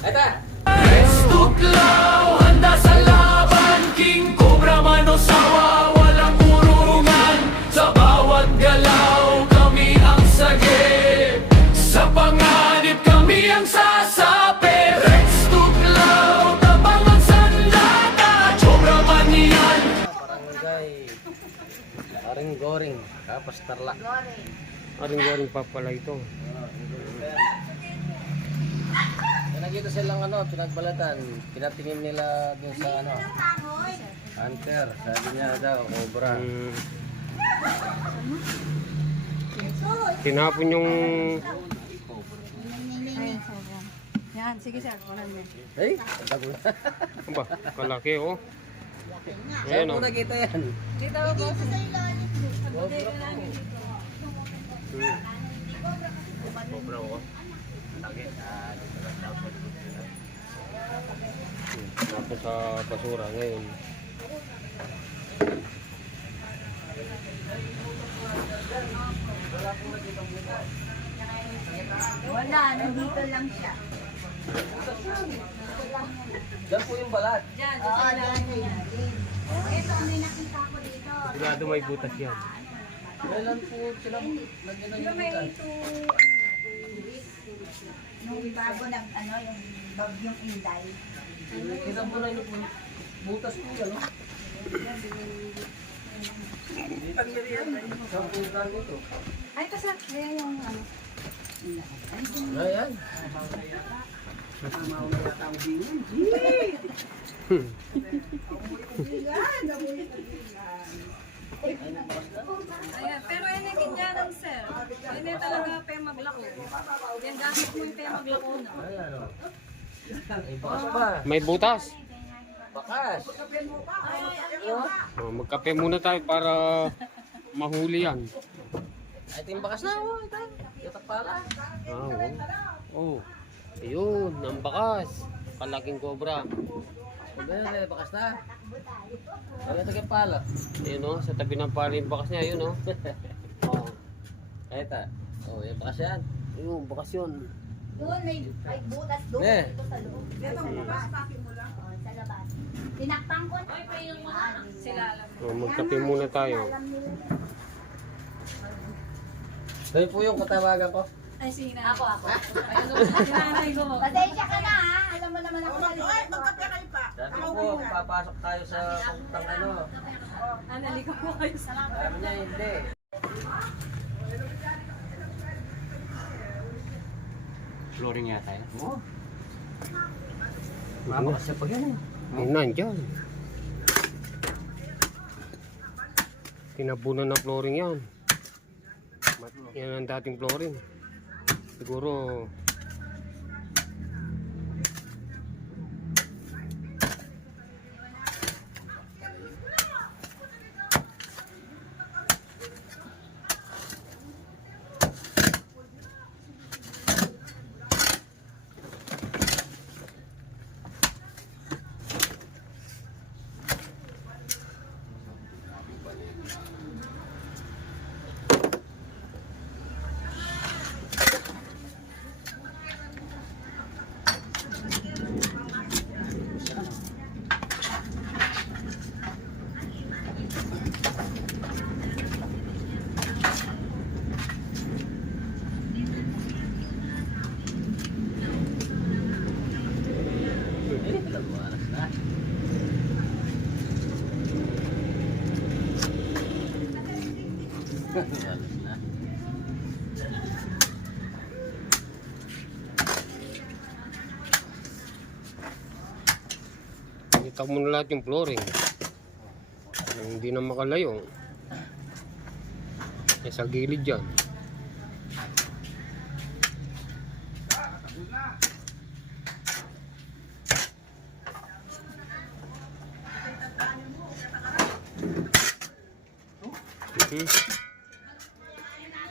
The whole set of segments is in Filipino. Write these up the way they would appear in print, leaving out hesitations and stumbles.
Ito. Tuklaw, handa sa laban, King Cobra man o sawa, walang urungan. Sa bawat galaw, kami ang sagip. Sa panganib, kami ang sasapi. Rex Tuklaw, tabang ang sandata, Cobra man yan. Barangay. Aring-goring. Tapos tarla. Aring-garing pa pala ito. Nakita silang pinagbalatan. Pinatingin nila dun sa hunter. Sabi niya daw, cobra. Tinapon yung... Yan, sige sir, wala mo. Ay, tago na. Aba, kalaki oh. Saan Ayan mo oh. nakita yan? Dito ako boss. Cobra ko. Tapos sa basura ngayon. Wala, nandito lang siya. Diyan po yung balat. Diyan, diyan. Ito, may nakita ko dito. Sigurado may butas yan. Kailan po sila lagyan ng Diba may butas? ito, nung bago yung bagyong Inday. Kita mo na yung butas po yan, no? Saan po yung dami ito? Ay, ito sir, kaya yung Ayan. Ayan, pero yan yung kinyanan, sir. Yan yung talaga pe maglako. Yan gamit mo yung pe maglako na. Ayan, o. Ay, bakas pa. May butas. Bakas. Oh, magkape muna tayo para mahuli yan. Ay, ito yung bakas na. Oh, ito. Yatak pala. Oh. Ayun, ang bakas. Kalaking cobra. Sabi na, bakas na. Ay, ito yung pala. Ayun oh, sa tabi ng pala yung bakas niya. Ayun oh. Oh. Ito. Oh, yung bakas yan. Ayun, bakas yun. Doon may butas doon. Ne. Ito sa loob. Ito bukas, bakit mo lang? Oo, sa labas. Tinakpan ko. Ay, Sila alam. Oh, magkape muna tayo. Ito po yung katawagan ko. Ay, sige na. Ako. Sinanay ko. Pasensya ka na ha. Alam mo naman ako mali. Sabi po, papasok tayo sa puntang Analikan ko kayo sa Sabi niya, hindi. Flooring yata yan. Oo. Mabakas siya pag yan eh. Ayun na, dyan. Tinabunan ng flooring yan. Yan ang dating flooring. Siguro Alas na. Alas na. itak mo na lahat yung flooring. Hindi na makalayo. Sa gilid dyan.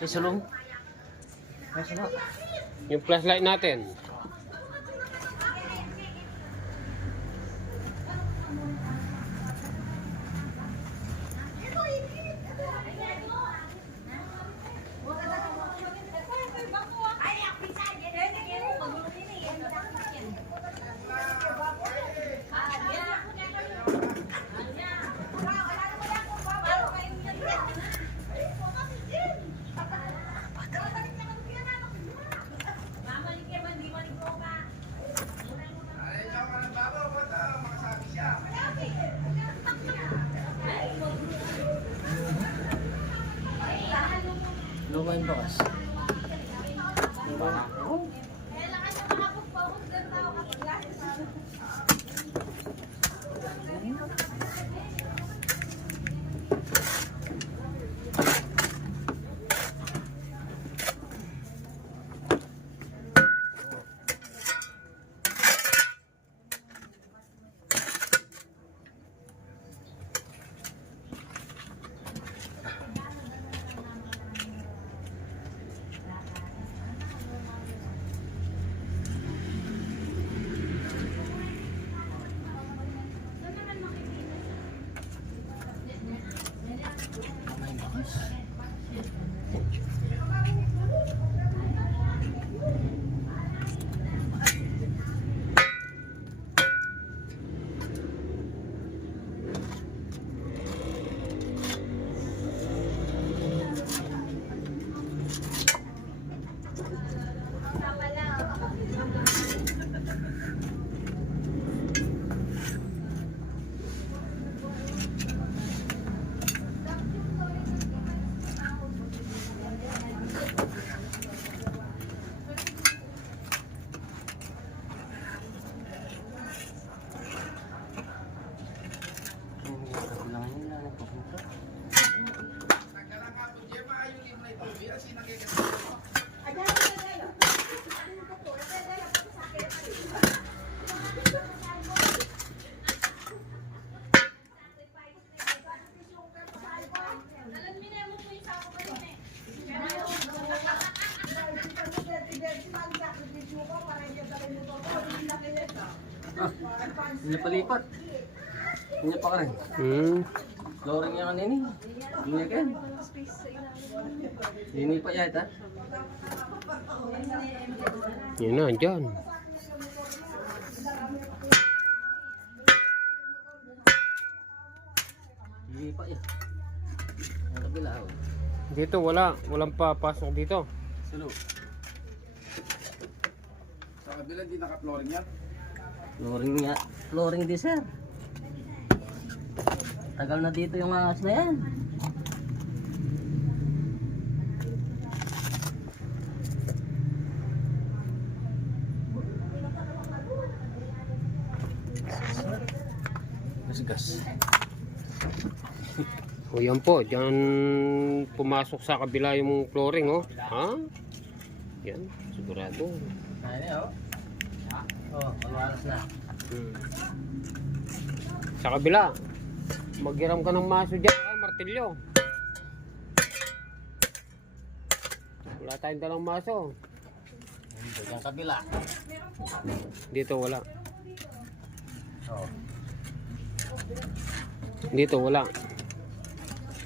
Sa loob. Sa loob. Yung flashlight natin. bukas. Hindi pa lipat. Hindi pa ka rin. Flooring niya kanini. Hindi ka yan. Hindi pa yata. Yun na, dyan. Hindi pa yan. Ang kabila. Dito wala. Walang papasok dito. Salo. Sa kabila, hindi naka-flooring yan. Flooring nga. Flooring di sir. Tagal na dito yung ahas na yan. Gas. O yan po, dyan pumasok sa kabila yung flooring, oh. Ha? Yan, sigurado. Ayun oh. Palawalas na. Sa kabila, maghiram ka ng maso dyan, martilyo. Wala tayong dalang maso. Dito yung kabila. Dito wala. Oh. Dito wala.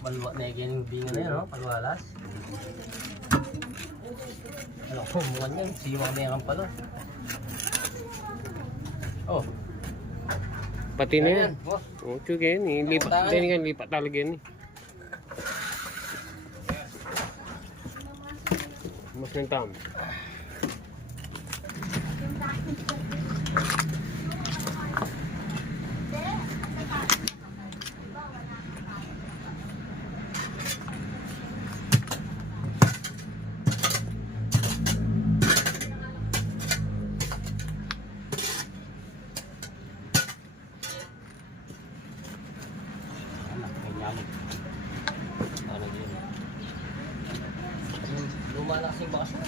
Malwa na yung bingo na yun, oh. Palawalas. Ano ko, mukhang yan. Siwang na yung palo. Oh. Pati na yan. Oh. Oh, sige, lipat. Dahil nga, lipat talaga yan. Mas nintam. Lumalakas yung bakasyon.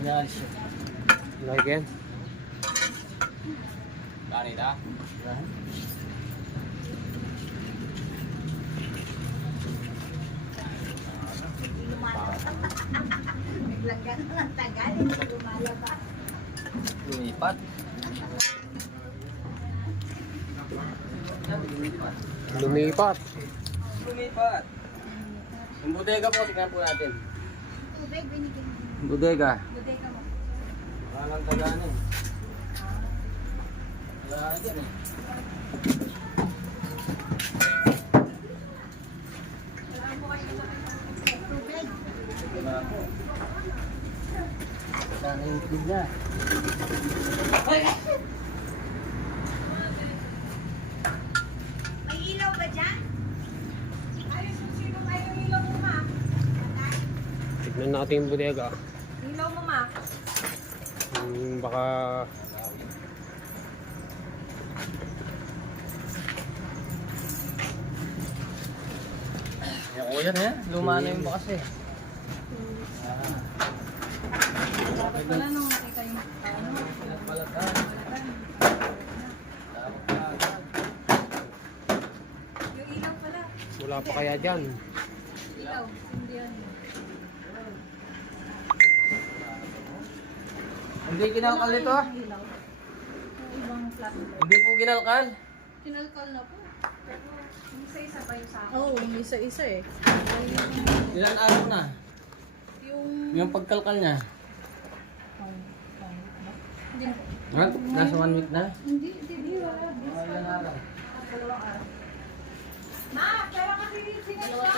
Inalis yun. Like yan. Lari na? Naglagyan ng tagal, hindi lumalabas. Lumipat. Lumipat. Lumipat. Yung bodega po, tingnan po natin. Tubig, binigyan mo. Bodega. Bodega mo. Wala lang tagaan eh. Wala na dyan eh. Tubig. Wala po. Wala na yung tubig na. Tignan natin yung bodega. Ilaw mo, ma. Baka Yung kuya na yan. Luma na yung bakas eh. Dapat pala nung nakita yung Nagbalatan. yung ilaw pala. wala pa kaya dyan. Ilaw. Hindi yan. Hindi kinalkal ito. Ilaw. Yung ibang flat. Hindi po kinalkal. Kinalkal na po. Yung isa-isa pa yung sa akin. Oo, yung isa-isa eh. Ilan araw na? Yung... Yung pagkalkal niya. Hindi na po. Ha? Nasa 1 week na? Hindi. Wala. Ilan araw? Dalawang araw. Ma, pero kasi sinet ka.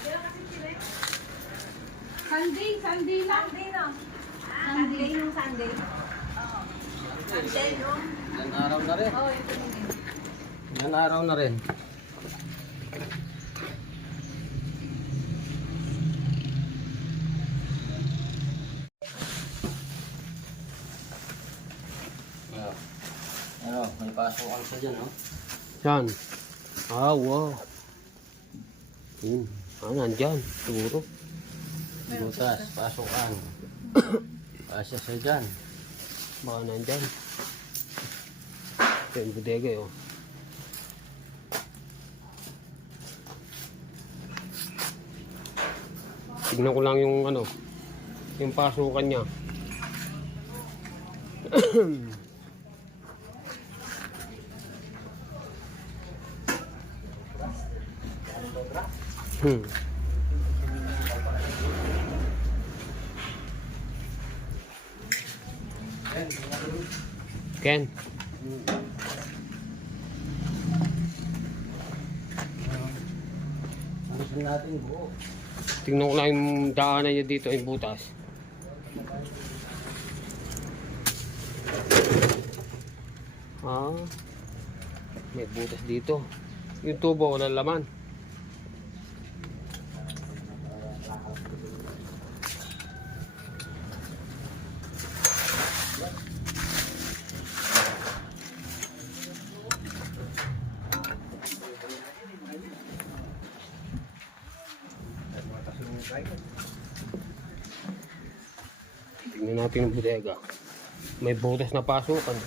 Pero kasi sinet. Sunday lang. Sunday na. Sunday yung Sunday. Oo. Sunday yung... Ilan araw na rin? Oo, yung tumingin. Ilan araw na rin? Ano, may pasukan sa dyan, no? Yan. Ah, wow. Yun. Nandyan. Siguro. Butas, pasukan. Pasya sa dyan. Baka nandyan. Ito yung bodega eh, oh. Tignan ko lang yung ano, yung pasukan niya. Ken, Gusto natin buo. tignan ko lang yung daanan niya dito, yung butas. Ah, may butas dito. Yung tubo, walang laman. Tignan natin yung bodega. May butas na pasukan.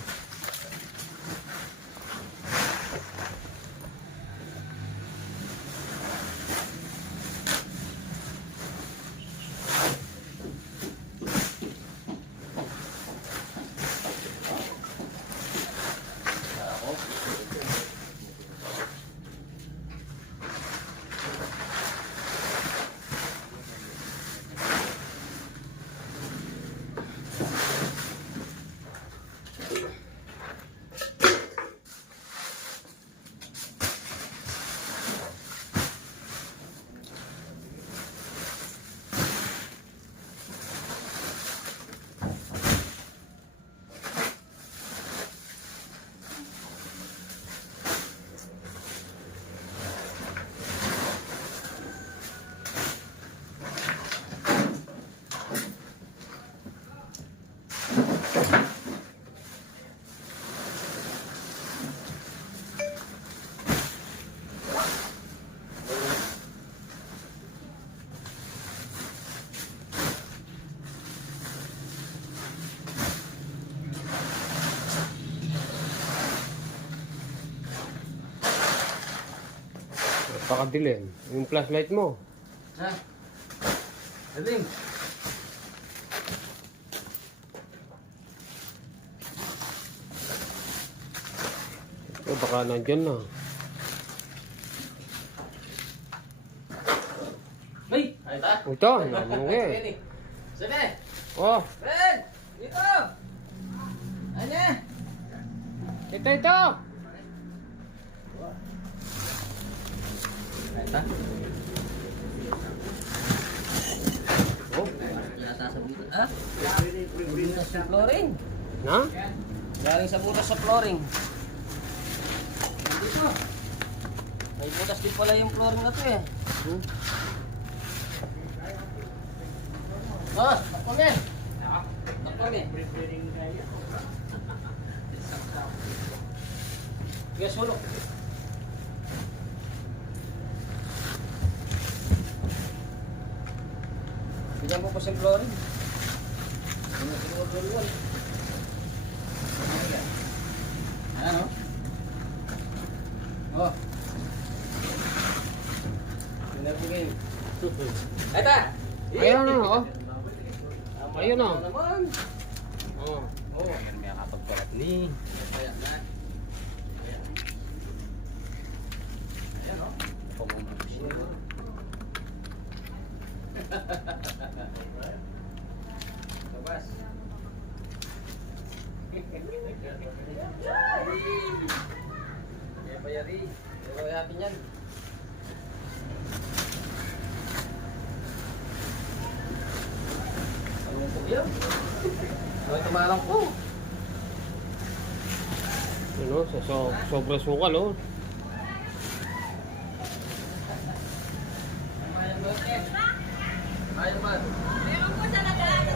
Napakadilim. Yung flashlight mo. Ha? Galing. Eh, baka nandyan na. Ay! Ay ta! Ito, namungi. Sige! Sige! Oh, Ben! Dito! Ano? ito. Ay ta! Oh, Yata sa butas. Ah? Butas sa flooring. na? Galing sa butas sa flooring. Dito. May butas din pala yung flooring na to eh. Ah, kami. Kami. Yes, sulok. Bigyan mo po sa flooring. Ano sinuwag-wal-wal. Ayan, oh. Oh. Pinabigay. Eta! Ayun na, oh. Ayun na. Naman. Oh. Oh. Ayan, may kapagpalat ni. Ayan na. Ayan. Ayan, oh. Pumumapushin. Labas. Kaya bayari. Pero yakin yan. Anong po yan? Ay, tumarang po. Ano, sobrang sukal, oh. Ayan ba? Ayan ba? Meron po sa nagalaga.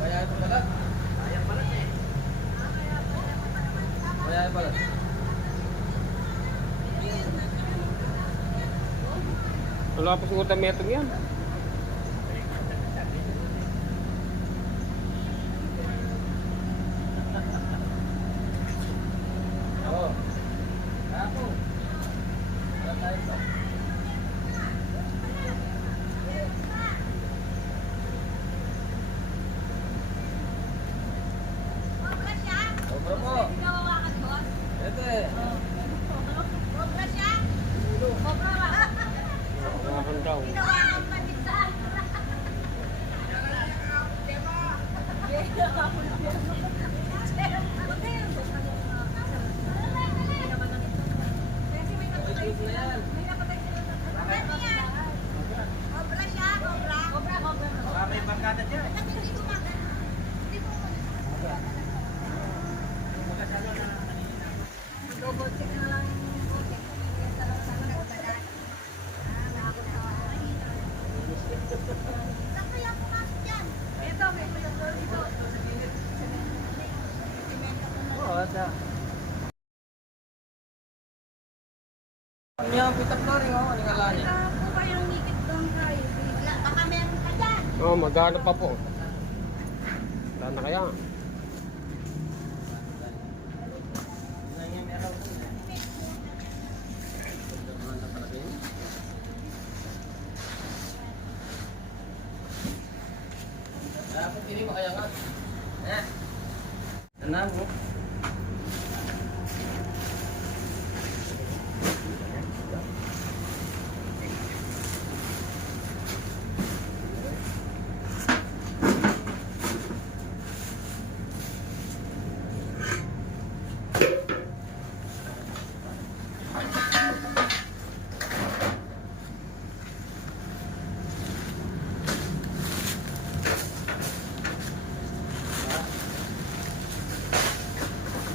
Kaya ito pala. Ayan pala. Kaya ito pala. Wala pa siguro metong yan. Oo. Ako. Wala tayo pa. Cobra siya. Sobra po. Ginawa ka doon. Ito eh. Cobra siya. Cobra ba? Wala daw. Ginawa kang panisal. Kasi may napatay sila. May napatay sila sa Cobra siya, cobra. Cobra. Baka may barkada dyan. Hindi gumagana. Hindi mo double check na lang yung bote. Yan talaga sana nagdadaan. Nakakot sa Saan kaya pumasok dyan? Ito, may kuya dito. Oo, ata. Ano yung pitak na rin, oh. Ano nga lani? Po ba yung nikit doon kayo? Baka meron ka dyan. Oh, maghanap pa po. Wala na kaya. Dapat ini makaya nga. Eh. Ano mo?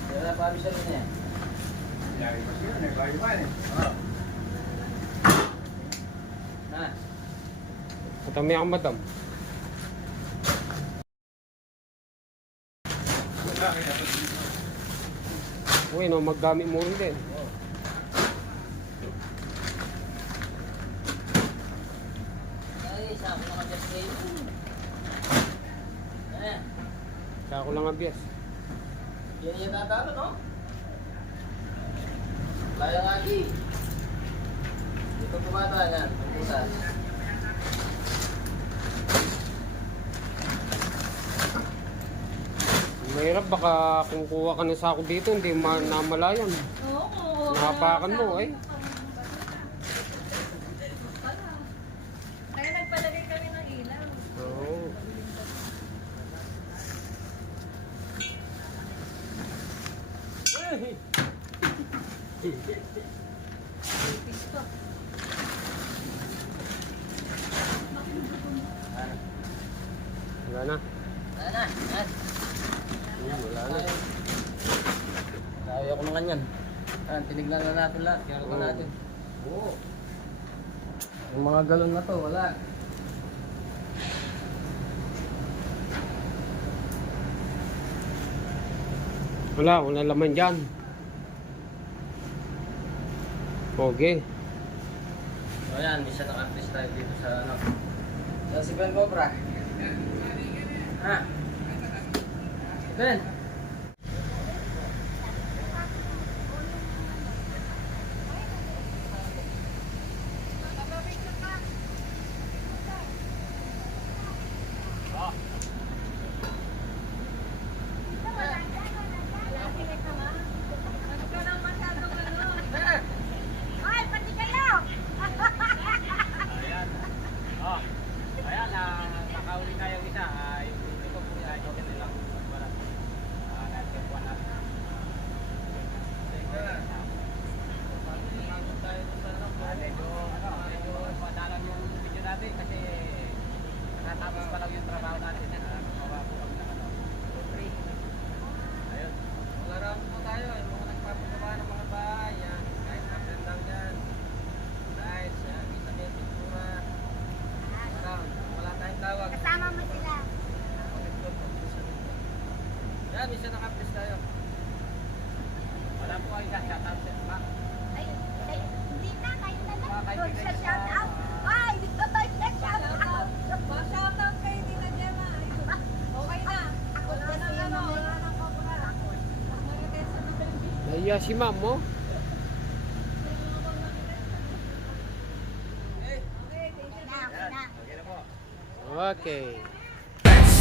Kaya paano siya rin eh? Oo. Ha? Matami ako, madam. Uy, no, maggamit mo rin din. Ay, sa ako naka-just kayo. Eh, Kaya ko lang abiyas. yan yung tatalo, no? Laya nga ki. Dito pumata yan, ang putas. Mahirap, baka kung kuha ka ng sako dito, hindi namalayan. Oo. Napakan mo, eh. Kaya na. Wala na. Yan. Wala na. Ayaw ko na ganyan. Yan, tinignan na natin lahat. Kaya ko natin. Oo. Yung mga galon na to, wala. Wala laman dyan. Okay. So yan, isa naka-artist tayo dito sa ano. Sa si Ben Cobra. Ha? Ben! Ano ka nang masyadong ano? Ay, pati kayo! Ayan, nakauwi na yung isa. Ito po niya, ito nilang para. Nagkakuha na. Medyo padalan yung video natin kasi natapos pa lang yung trabaho natin. Mawa po kami ng ano. Ayun. Malarang po tayo. Yung mga nagpapagawa ng mga bahay. Yan. Kahit up and down yan. Nice. Yan. Isa may pintura. Around. Wala tayong tawag. Kasama mo sila. Yan. Isa naka-press tayo. Wala po kayo shout-out sa iba. Ay, hindi na, kayo na lang. Kayo Doon na siya lang. shout out. Ay, dito tayo na shout out. Ma-shoutout kayo din na Gemma. Okay na. Ako Wala kasi nang yung ano, mga wala nang cobra. Marites na natin. Nahiya si ma'am mo. Okay, thank you. Okay.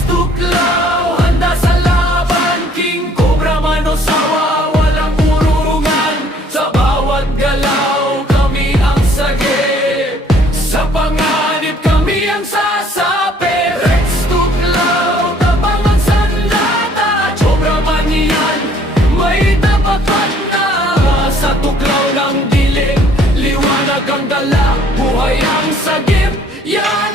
Tuklaw, handa sa laban, King Cobra Manosawa, walang urungan. Sa bawat galaw, kami ang sagip. Sa panganib, kami ang sasapi. Rex Tuklaw, tabangan sandata. Cobra man yan, may tapakan na. Sa tuklaw ng dilim, liwanag ang dala. Buhay ang sagip, yan